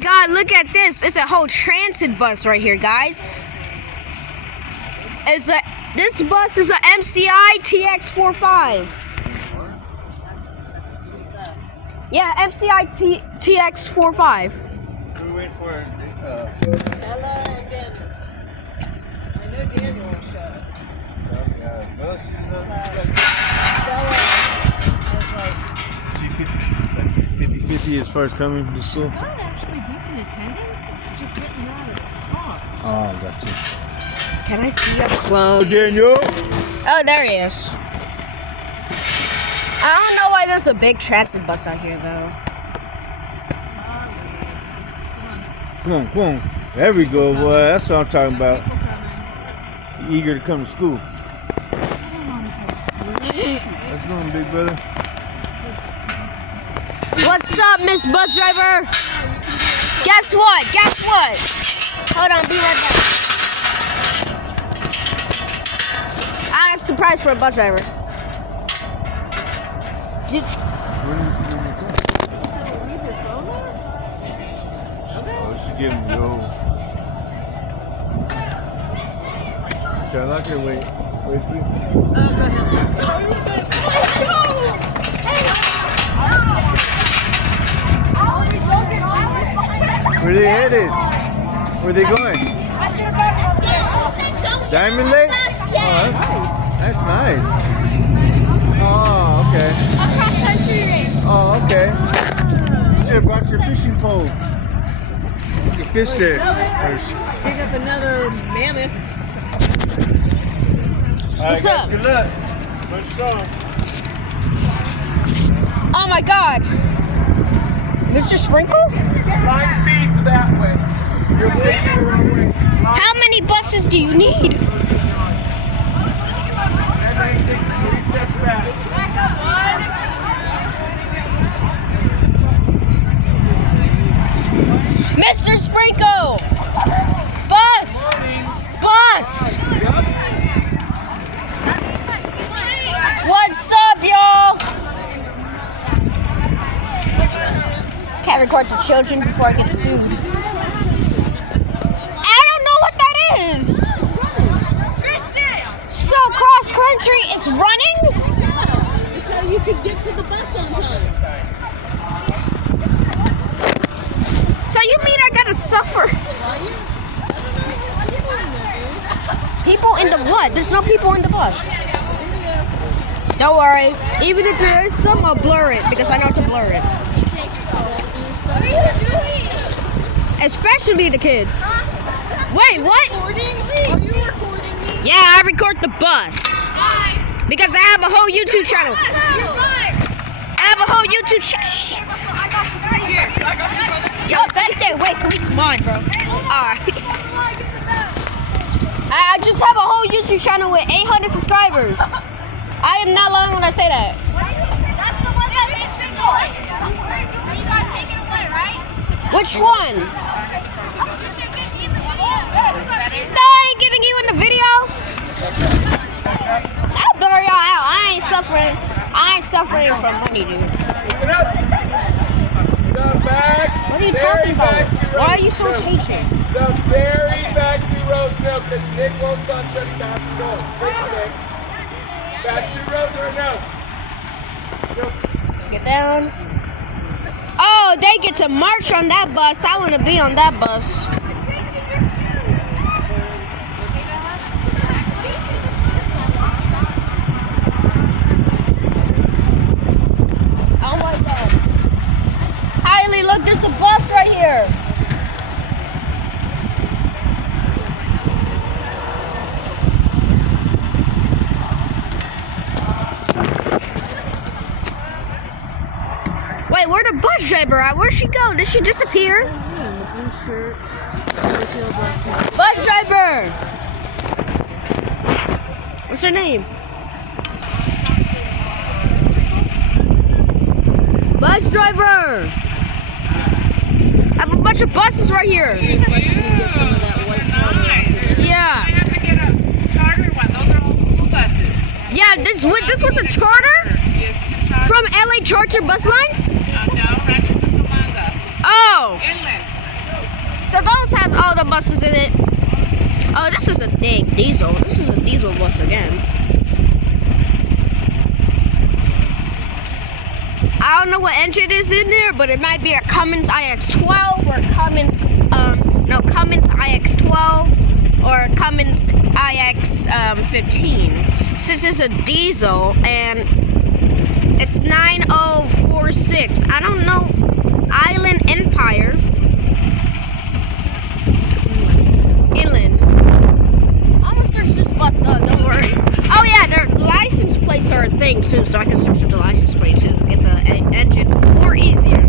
God, look at this. It's a whole transit bus right here, guys. This bus is a MCI TX45. Yeah, MCI TX45. We're waiting for Ella and Daniel. I know Daniel will show. well, she's Stella. 50-50 as far as coming to school. She's got actually decent attendance. It's just getting her out of the car. Oh, gotcha. Can I see up close? Daniel. Oh, there he is. I don't know why there's a big transit bus out here, though. Come on. There we go, boy. That's what I'm talking about. Eager to come to school. Let's go, big brother. What's up, Miss Bus Driver? Guess what? Hold on, be right back. I have a surprise for a bus driver. When is she gonna come? Oh, she giving me yo. Should I lock her? Wait, please. Where they headed? Where they going? Diamond Lake? Oh, that's nice. Oh, okay. Across country race. Oh, okay. You should have brought your fishing pole. You can fish there. Pick up another mammoth. What's up? Good luck. Much song. Oh my God. Mr. Sprinkle? 5 feet that way. You're facing the wrong way. How many buses do you need? And then take 3 steps back. Mr. Sprinkle! Bus! What's up, y'all? Can't record the children before I get sued. I don't know what that is. So cross country is running? That's how you can get to the bus on time. So you mean I gotta suffer? People in the what? There's no people in the bus. Don't worry. Even if there is some, I'll blur it because I know to blur it. Especially the kids. Wait, what? Are you recording me? Yeah, I record the bus. Because I have a whole YouTube channel. I have a whole YouTube channel. Shit. Yo, best stay away, please. Mine, bro. Alright. I just have a whole YouTube channel with 800 subscribers. I am not lying when I say that. That's the one that makes me go. You got taken away, right? Which one? No, I ain't getting you in the video. I'll blur y'all out. I ain't suffering from money, dude. Get up. The back. What are you talking about? Why are you so patient? The very back 2 rows, no, because Nick won't stop shutting down the door. Take Nick. Back 2 rows or no? Let's get down. Oh, they get to march on that bus. I want to be on that bus. Oh my God. Kylie, look, there's a bus right here. Wait, where'd the bus driver at? Where'd she go? Did she disappear? Bus driver! What's her name? Bus driver! I have a bunch of buses right here. Yeah. I have to get a charter one. Those are all school buses. Yeah, this was a charter? Yes, it's a charter. From LA Charter Bus Lines? No, Rancho Cucamonga. Oh! Inland. So those have all the buses in it. Oh, this is a dang diesel. This is a diesel bus again. I don't know what engine is in there, but it might be a Cummins IX12 or Cummins IX12 or Cummins IX15. Since it's a diesel and it's 9046. I don't know. Island Empire. Inland. I'm gonna search this bus up, don't worry. Oh yeah, their license plates are a thing too, so I can search for the license plate too. Get the engine more easier.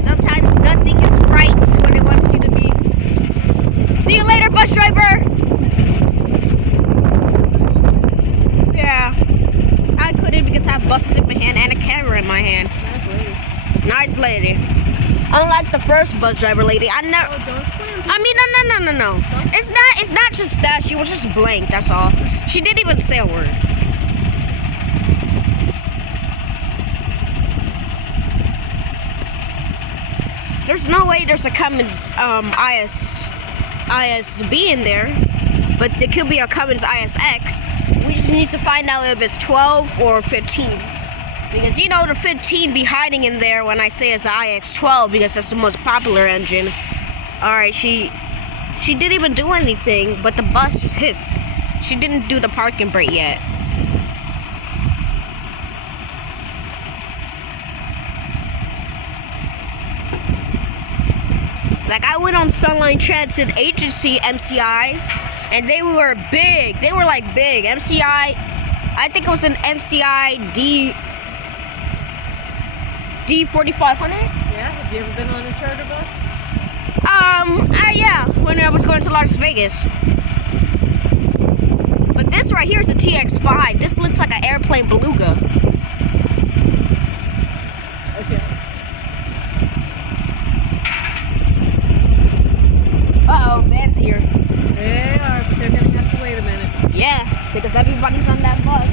Sometimes nothing is right what it wants you to be. See you later, bus driver! Yeah. I couldn't because I have buses in my hand and a camera in my hand. Nice lady. Unlike the first bus driver lady, I never. I mean, no. It's not just that. She was just blank. That's all. She didn't even say a word. There's no way there's a Cummins ISB in there, but there could be a Cummins ISX. We just need to find out if it's 12 or 15. Because you know the 15 be hiding in there when I say it's an IX12 because that's the most popular engine. Alright, she didn't even do anything, but the bus just hissed. She didn't do the parking brake yet. Like I went on Sunline Transit Agency MCIs, and they were big. They were like big. MCI, I think it was an MCI D4500. Yeah, have you ever been on a charter bus? Yeah, when I was going to Las Vegas. But this right here is a TX5. This looks like an airplane beluga. Okay. Uh-oh, Van's here. They are, but they're gonna have to wait a minute. Yeah, because everybody's on that bus.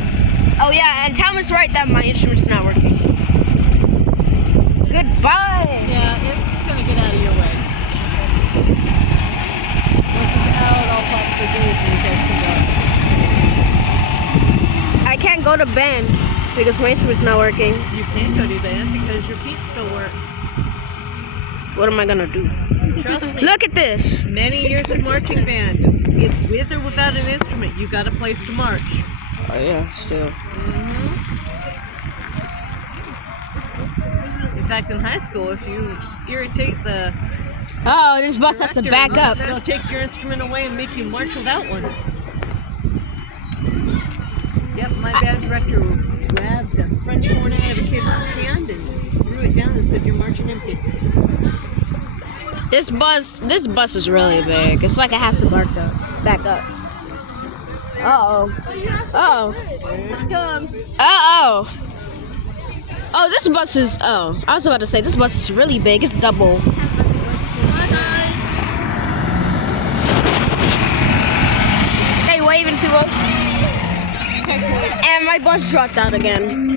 Oh yeah, and Thomas right that my instrument's not working. Goodbye. Yeah, it's gonna get out of your way. Once it's out, I'll pop the doors and you guys can go. I can't go to band because my instrument's not working. You can't go to band because your feet still work. What am I gonna do? Trust me. Look at this. Many years of marching band. If with or without an instrument, you got a place to march. Oh yeah, still. In fact, in high school, if you irritate the Oh, this bus has to director, back up. they'll take your instrument away and make you march without one. Yep, my band director grabbed a French horn out of a kid's hand and threw it down and said, "You're marching empty." This bus is really big. It's like it has to back up. Uh-oh. Uh-oh. Here she comes. Uh-oh. Oh, this bus is, I was about to say, this bus is really big. It's double. Hi, guys. They waving to us. And my bus dropped out again.